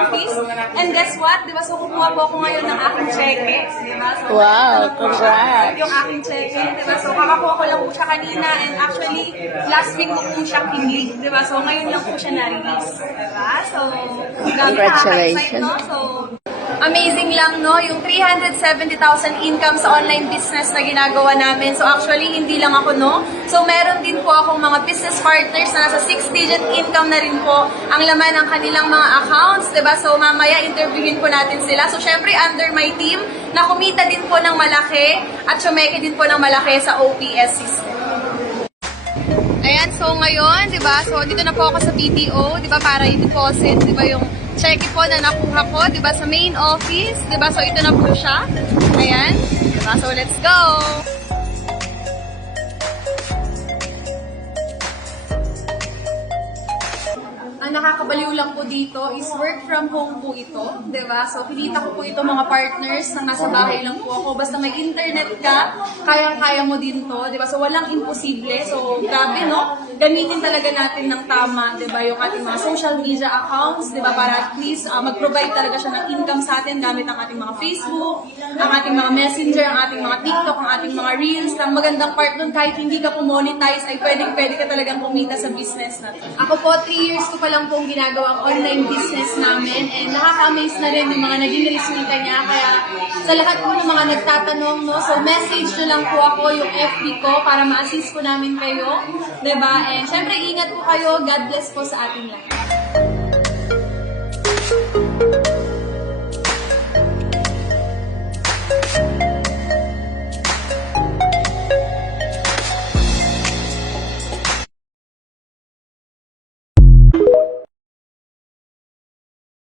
office. And guess what? Diba? So, kumuha po ako ngayon ng aking cheque. Diba? So, Wow, congrats! yung aking cheque. Diba? So, kakakuha ko lang po siya kanina. And actually, last week ko po siya kinig. Diba? So, ngayon lang po siya na-release. Diba? So, Congratulations. no? So, amazing lang, no? Yung 370,000 income sa online business na ginagawa namin. So actually, hindi lang ako, no? So meron din po akong mga business partners na nasa 6-digit income na rin po ang laman ng kanilang mga accounts, diba? So mamaya interviewin po natin sila. So syempre, under my team, na kumita din po ng malaki at sumeke din po ng malaki sa OPS system. Ayan, so ngayon, di ba? So dito na po ako sa BDO, di ba? Para i-deposit, di ba? Yung check po na nakuha ko, di ba? Sa main office, di ba? So ito na po siya. Ayan, di ba? So let's go! Ang nakakabaliw lang po dito is work from home po ito, di ba? So, pinita ko po ito mga partners na nasa bahay lang po ako. Basta may internet ka, kayang-kaya mo din to, di ba? So, walang imposible. So, grabe, no? Gamitin talaga natin ng tama, di ba? Yung ating mga social media accounts, di ba? Para at least mag-provide talaga siya ng income sa atin gamit ang ating mga Facebook, ang ating mga Messenger, ang ating mga TikTok, ang ating mga Reels. Ang magandang part nun, kahit hindi ka po monetize, ay pwede ka talagang kumita sa business natin. Ako po, 3 years ko pa lang pong ginagawang online business namin and nakaka-amaze na rin yung mga naging resulta niya. Kaya sa lahat po ng mga nagtatanong, no, so message nyo lang po ako yung FB ko para ma-assist po namin kayo. Diba? And syempre, ingat po kayo. God bless po sa ating lahat.